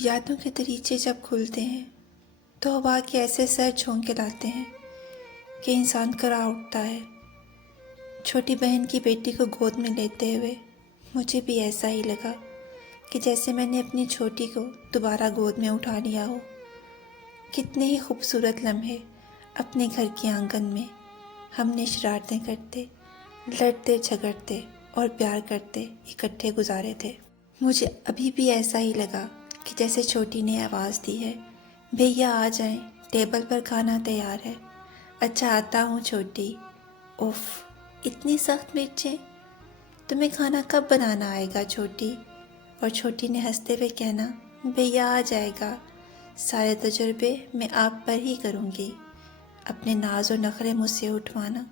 یادوں کے دریچے جب کھلتے ہیں تو ہوا کے ایسے سر جھونکے لاتے ہیں کہ انسان کرا اٹھتا ہے۔ چھوٹی بہن کی بیٹی کو گود میں لیتے ہوئے مجھے بھی ایسا ہی لگا کہ جیسے میں نے اپنی چھوٹی کو دوبارہ گود میں اٹھا لیا ہو۔ کتنے ہی خوبصورت لمحے اپنے گھر کے آنگن میں ہم نے شرارتیں کرتے، لڑتے جھگڑتے اور پیار کرتے اکٹھے گزارے تھے۔ مجھے ابھی بھی ایسا ہی لگا کہ جیسے چھوٹی نے آواز دی ہے، بھیا آ جائیں، ٹیبل پر کھانا تیار ہے۔ اچھا آتا ہوں چھوٹی۔ اوف، اتنی سخت مرچیں، تمہیں کھانا کب بنانا آئے گا چھوٹی؟ اور چھوٹی نے ہنستے ہوئے کہنا، بھیا آ جائے گا، سارے تجربے میں آپ پر ہی کروں گی، اپنے ناز و نخرے مجھ سے اٹھوانا۔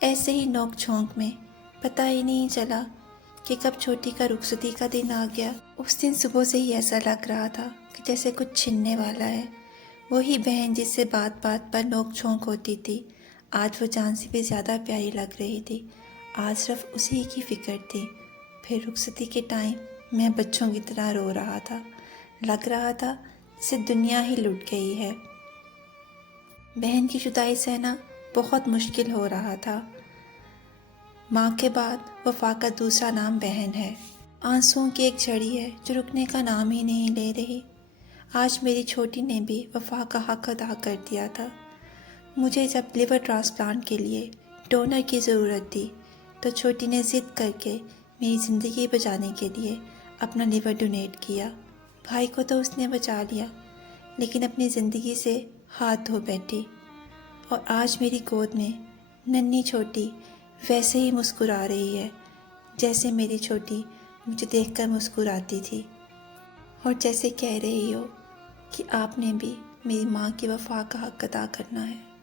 ایسے ہی نوک جھونک میں پتہ ہی نہیں چلا کہ کب چھوٹی کا رخصتی کا دن آ گیا۔ اس دن صبح سے ہی ایسا لگ رہا تھا کہ جیسے کچھ چھننے والا ہے۔ وہی بہن جس سے بات بات پر نوک جھونک ہوتی تھی، آج وہ جان سے بھی زیادہ پیاری لگ رہی تھی۔ آج صرف اسی کی فکر تھی۔ پھر رخصتی کے ٹائم میں بچوں کی طرح رو رہا تھا، لگ رہا تھا جسے دنیا ہی لٹ گئی ہے۔ بہن کی جدائی سہنا بہت مشکل ہو رہا تھا۔ ماں کے بعد وفا کا دوسرا نام بہن ہے۔ آنسوؤں کی ایک جھڑی ہے جو رکنے کا نام ہی نہیں لے رہی۔ آج میری چھوٹی نے بھی وفا کا حق ادا کر دیا تھا۔ مجھے جب لیور ٹرانسپلانٹ کے لیے ڈونر کی ضرورت تھی تو چھوٹی نے ضد کر کے میری زندگی بچانے کے لیے اپنا لیور ڈونیٹ کیا۔ بھائی کو تو اس نے بچا لیا، لیکن اپنی زندگی سے ہاتھ دھو بیٹھی۔ اور آج میری گود میں ننھی چھوٹی ویسے ہی مسکرا رہی ہے جیسے میری چھوٹی مجھے دیکھ کر مسکراتی تھی، اور جیسے کہہ رہی ہو کہ آپ نے بھی میری ماں کی وفا کا حق ادا کرنا ہے۔